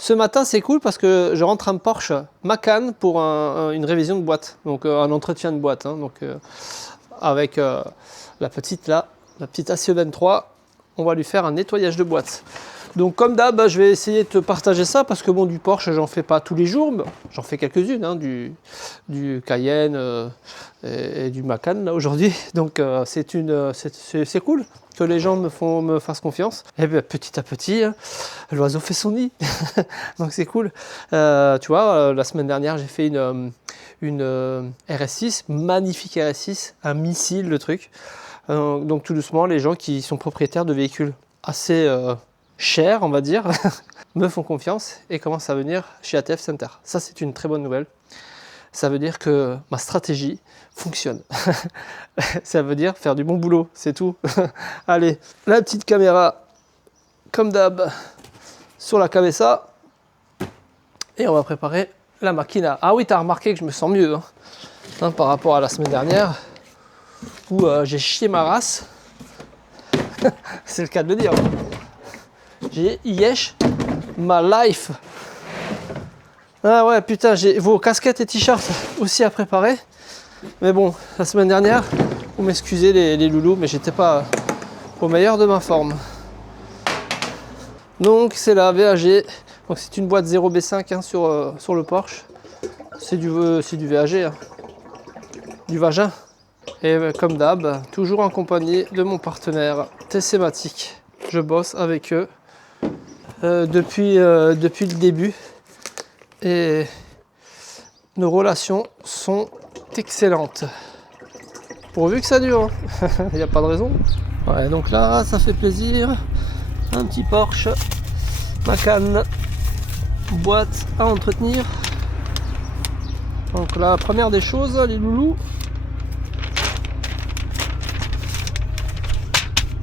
Ce matin, c'est cool parce que je rentre un Porsche Macan pour une révision de boîte, donc un entretien de boîte. Hein, donc avec la petite là, la petite ACE23, on va lui faire un nettoyage de boîte. Donc comme d'hab, je vais essayer de te partager ça parce que bon, du Porsche, j'en fais pas tous les jours, j'en fais quelques-unes, hein, du Cayenne et du Macan là aujourd'hui. Donc c'est cool que les gens me fassent confiance. Et bien, petit à petit, hein, l'oiseau fait son nid. Donc c'est cool. Tu vois, la semaine dernière, j'ai fait une RS6, magnifique RS6, un missile le truc. Donc tout doucement, les gens qui sont propriétaires de véhicules assez chers, on va dire, me font confiance et commencent à venir chez ATF Center. Ça, c'est une très bonne nouvelle. Ça veut dire que ma stratégie fonctionne. Ça veut dire faire du bon boulot, c'est tout. Allez, la petite caméra, comme d'hab, sur la cabessa. Et on va préparer la machina. Ah oui, tu as remarqué que je me sens mieux hein, par rapport à la semaine dernière où j'ai chié ma race. C'est le cas de le dire. J'ai yesh ma life. Ah ouais, putain, j'ai vos casquettes et t-shirts aussi à préparer. Mais bon, la semaine dernière, vous m'excusez les loulous, mais j'étais pas au meilleur de ma forme. Donc c'est la VAG. Donc c'est une boîte 0B5 hein, sur le Porsche. C'est du VAG, hein. Du vagin. Et comme d'hab, toujours en compagnie de mon partenaire TCmatic. Je bosse avec eux depuis le début. Et nos relations sont excellentes. Pourvu que ça dure, il n'y a pas de raison. Ouais, donc là, ça fait plaisir. Un petit Porsche Macan, boîte à entretenir. Donc la première des choses, les loulous,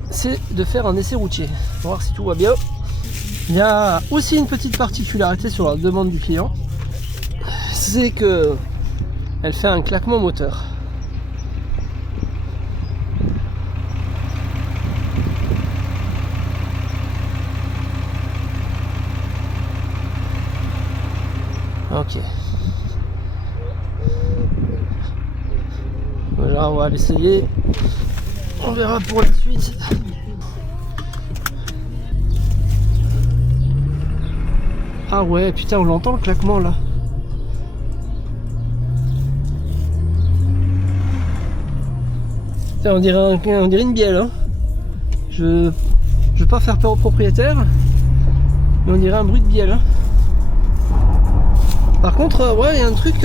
c'est de faire un essai routier, pour voir si tout va bien. Il y a aussi une petite particularité sur la demande du client, c'est que elle fait un claquement moteur. Ok. Voilà, on va l'essayer. On verra pour la suite. Ah ouais, putain, on l'entend le claquement là. Putain, on dirait une bielle. Hein. Je veux pas faire peur au propriétaire, mais on dirait un bruit de bielle. Hein. Par contre, ouais, il y a un truc.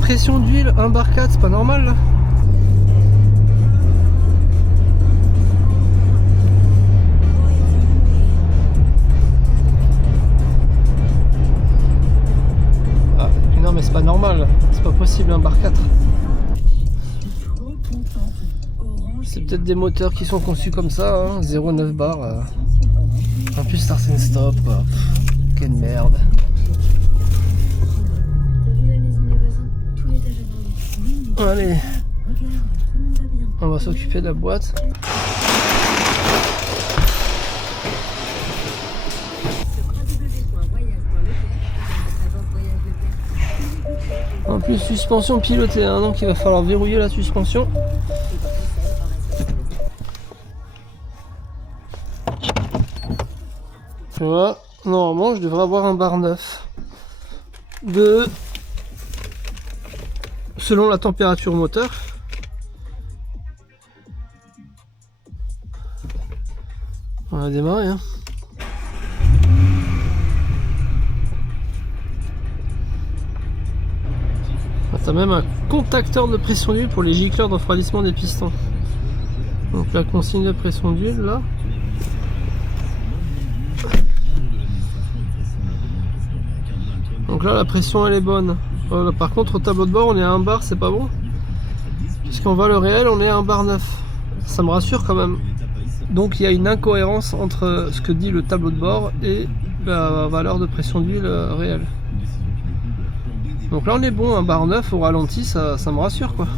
Pression d'huile, 1 bar 4, c'est pas normal là. Non mais c'est pas normal, c'est pas possible un bar 4. C'est peut-être des moteurs qui sont conçus comme ça, hein, 0,9 bar. En plus start and stop quoi. Quelle merde. Allez, on va s'occuper de la boîte. En plus suspension pilotée, hein, donc il va falloir verrouiller la suspension. Voilà, normalement je devrais avoir un bar 9 de selon la température moteur. On va démarrer. Hein. T'as même un contacteur de pression d'huile pour les gicleurs de refroidissement des pistons. Donc la consigne de pression d'huile là. Donc là la pression elle est bonne. Par contre au tableau de bord on est à 1 bar, c'est pas bon. Puisqu'en valeur réelle on est à 1 bar 9. Ça me rassure quand même. Donc il y a une incohérence entre ce que dit le tableau de bord et la valeur de pression d'huile réelle. Donc là on est bon, un bar 9 au ralenti, ça me rassure quoi.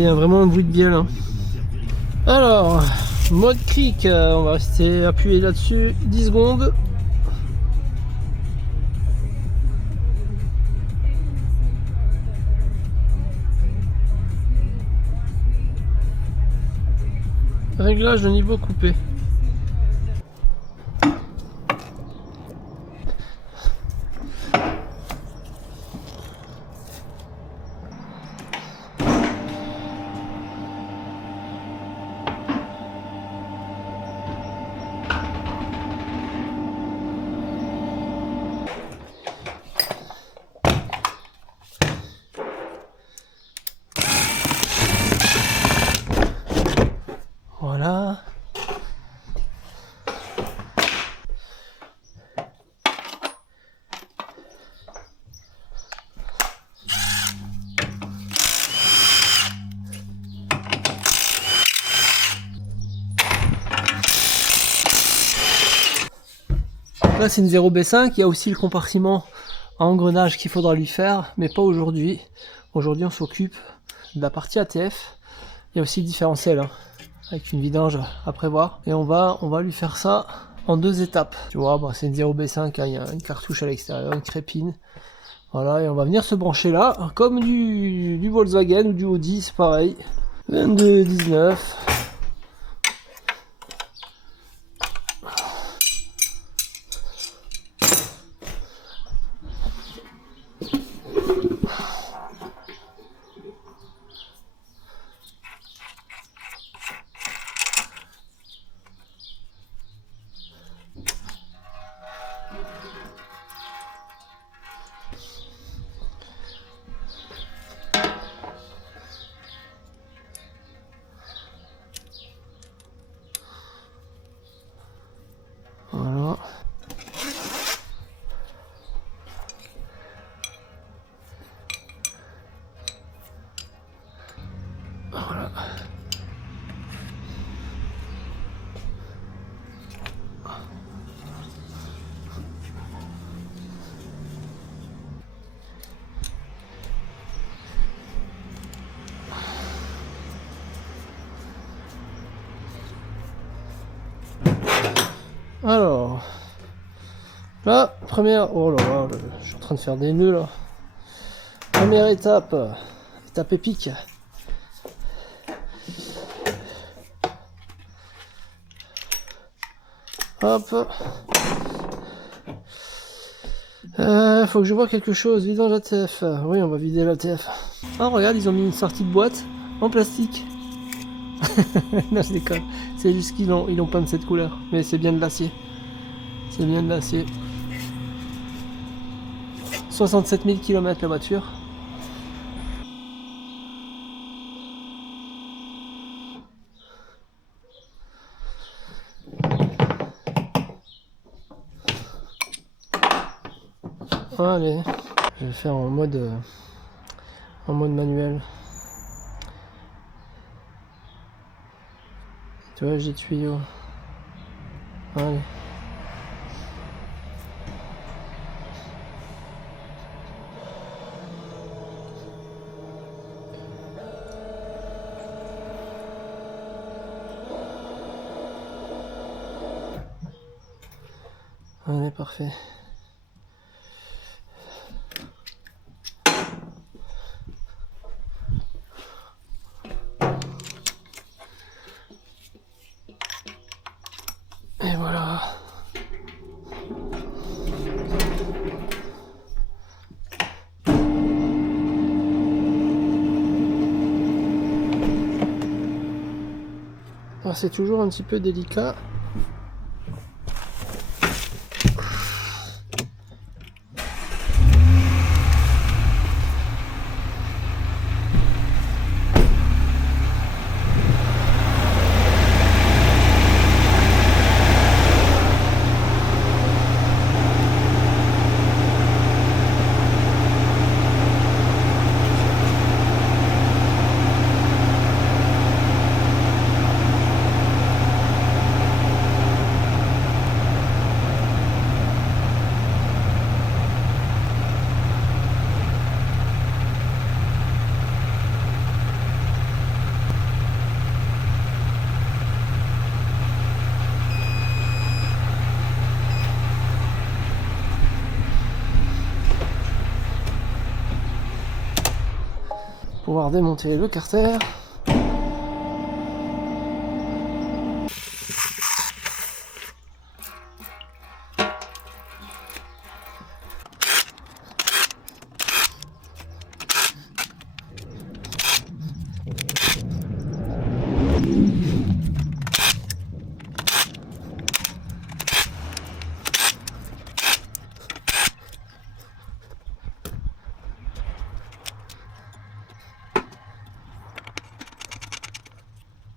il y a vraiment un bruit de bielle. Hein. Alors, mode cric, on va rester appuyé là-dessus 10 secondes. Réglage de niveau coupé. Voilà. Là c'est une 0B5, il y a aussi le compartiment à engrenage qu'il faudra lui faire, mais pas aujourd'hui. Aujourd'hui on s'occupe de la partie ATF. Il y a aussi le différentiel, hein, avec une vidange à prévoir. Et on va lui faire ça en 2 étapes. Tu vois, bah, c'est une 0B5, hein, il y a une cartouche à l'extérieur, une crépine. Voilà, et on va venir se brancher là, comme du Volkswagen ou du Audi, c'est pareil. 22, 19. Voilà. Voilà. Alors, là, première, oh là là, je suis en train de faire des nœuds là. Première étape, étape épique. Hop. Faut que je vois quelque chose, vidange ATF. Oui, on va vider l'ATF. Ah, regarde, ils ont mis une sortie de boîte en plastique. Non, je déconne. C'est juste qu'ils l'ont peint de cette couleur. Mais c'est bien de l'acier. C'est bien de l'acier. 67 000 km la voiture. Allez, je vais faire en mode manuel. Tu vois, j'ai tuyau. Allez. Allez, parfait. Et voilà. Alors, c'est toujours un petit peu délicat. pouvoir démonter le carter.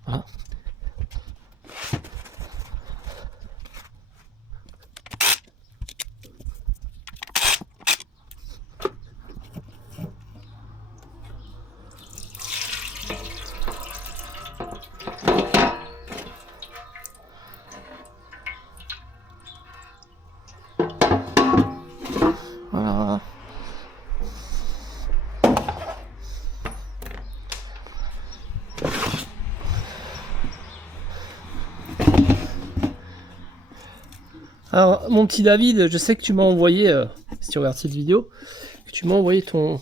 Voilà. Voilà. Alors, mon petit David, je sais que tu m'as envoyé, si tu regardes cette vidéo, que tu m'as envoyé ton...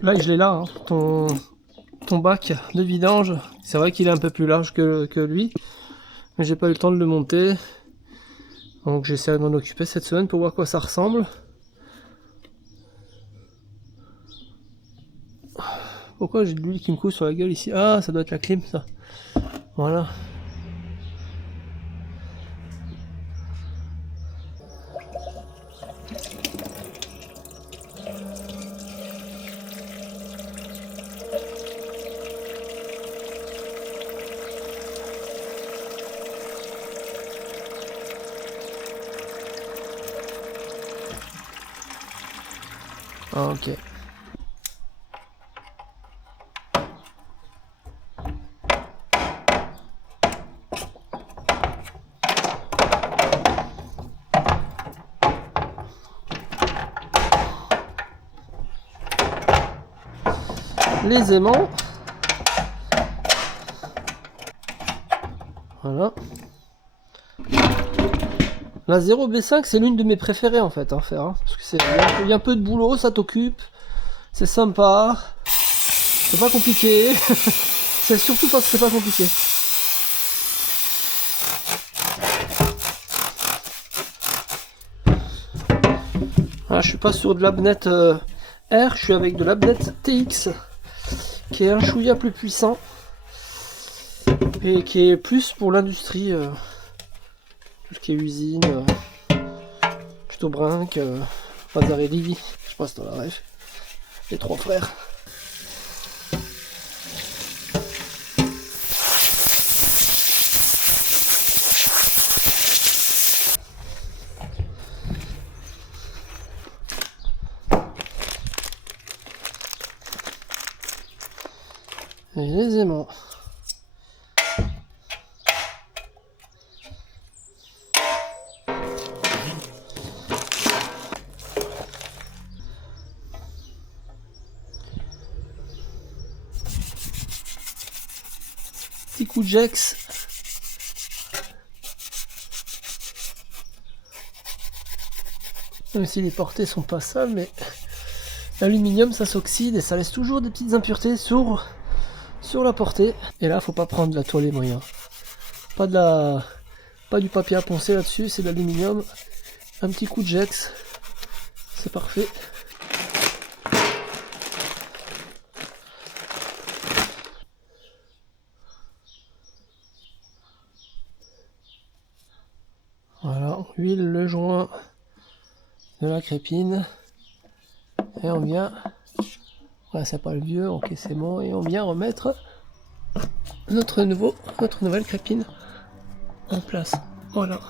Là, je l'ai là, hein, ton bac de vidange. C'est vrai qu'il est un peu plus large que lui, mais j'ai pas eu le temps de le monter. Donc j'essaie de m'en occuper cette semaine pour voir à quoi ça ressemble. Pourquoi j'ai de l'huile qui me coule sur la gueule ici? Ah, ça doit être la clim, ça. Voilà. Ah, ok. Les aimants. Voilà. La 0B5, c'est l'une de mes préférées en fait à faire. Hein, parce que il y a un peu de boulot, ça t'occupe. C'est sympa. C'est pas compliqué. C'est surtout parce que c'est pas compliqué. Voilà, je suis pas sur de l'Abnet R, je suis avec de l'Abnet TX, qui est un chouïa plus puissant et qui est plus pour l'industrie, tout ce qui est usine, plutôt brinque, Mazzarelli, je sais pas si t'en la ref, les trois frères. Et les aimants. Petit coup de jex. Même si les portées sont pas sales, mais l'aluminium ça s'oxyde et ça laisse toujours des petites impuretés sur la portée. Et là, faut pas prendre de la toile moyen. Pas du papier à poncer là-dessus, c'est de l'aluminium. Un petit coup de jex, c'est parfait. Voilà, on huile le joint de la crépine et on vient, voilà, c'est pas le vieux, ok c'est bon, et on vient remettre notre nouvelle crépine en place. Voilà.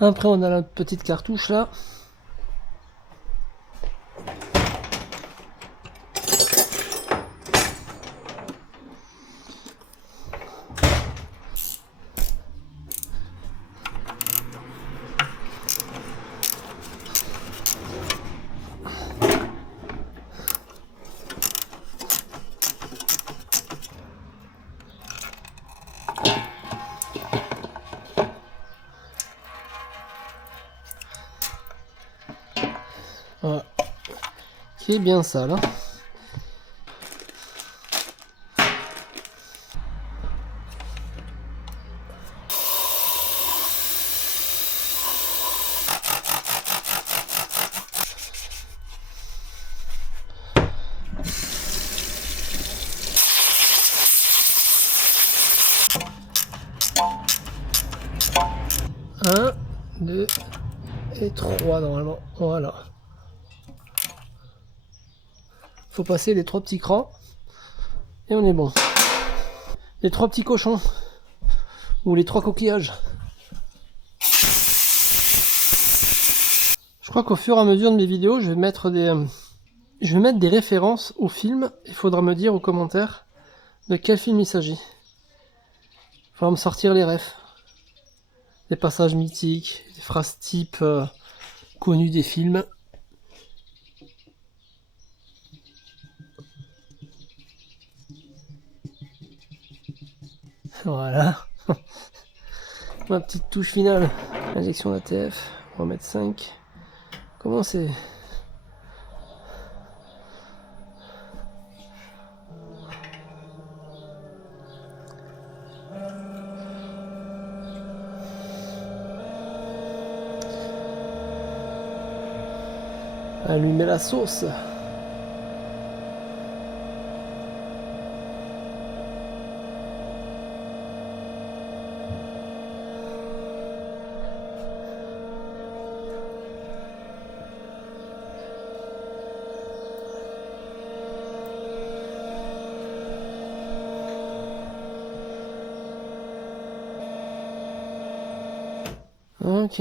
Après on a la petite cartouche là. Voilà. Qui est bien sale. Hein. Un, deux et trois normalement. Voilà. Faut passer les 3 petits crans et on est bon. Les 3 petits cochons ou les 3 coquillages. Je crois qu'au fur et à mesure de mes vidéos, je vais mettre des références au film. Il faudra me dire aux commentaires de quel film il s'agit. Il faudra me sortir les refs. Des passages mythiques, des phrases types connues des films. Voilà. Ma petite touche finale. Injection d'ATF. On va mettre 5. Comment c'est? Allumer la sauce. Ok.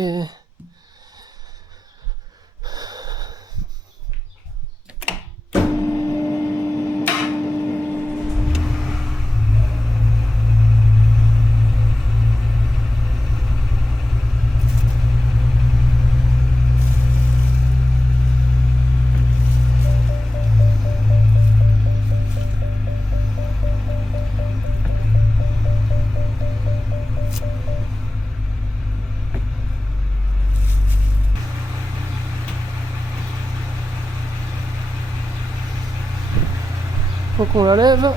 Faut qu'on la lève.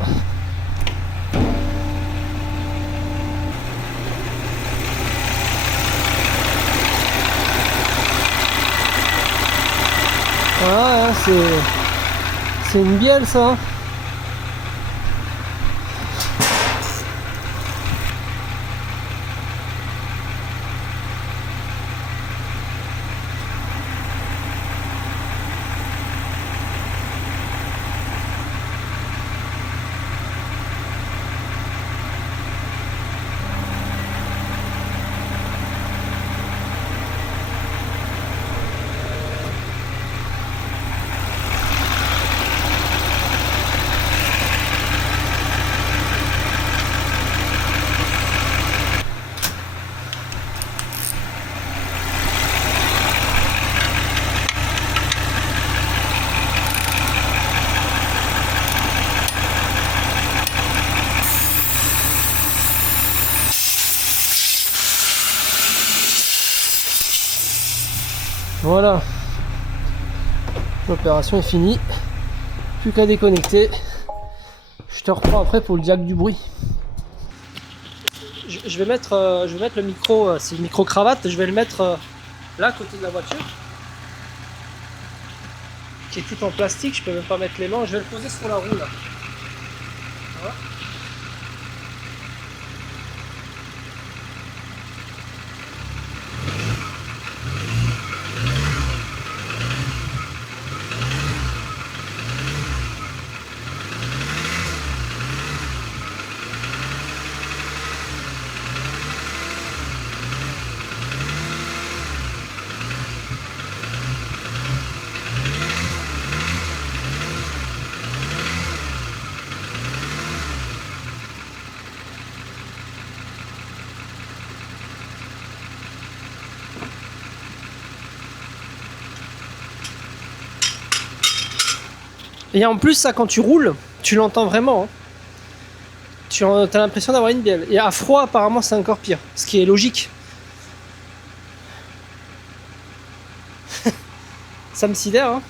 Voilà, hein, c'est une bielle ça. Voilà, l'opération est finie, plus qu'à déconnecter. Je te reprends après pour le jack du bruit. Je vais mettre le micro, c'est le micro cravate, je vais le mettre là à côté de la voiture, qui est tout en plastique, je peux même pas mettre les mains, je vais le poser sur la roue là. Voilà. Et en plus, ça, quand tu roules, tu l'entends vraiment. Hein. Tu as l'impression d'avoir une bielle. Et à froid, apparemment, c'est encore pire. Ce qui est logique. Ça me sidère. Hein.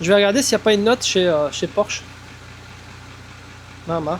Je vais regarder s'il n'y a pas une note chez Porsche. Mama.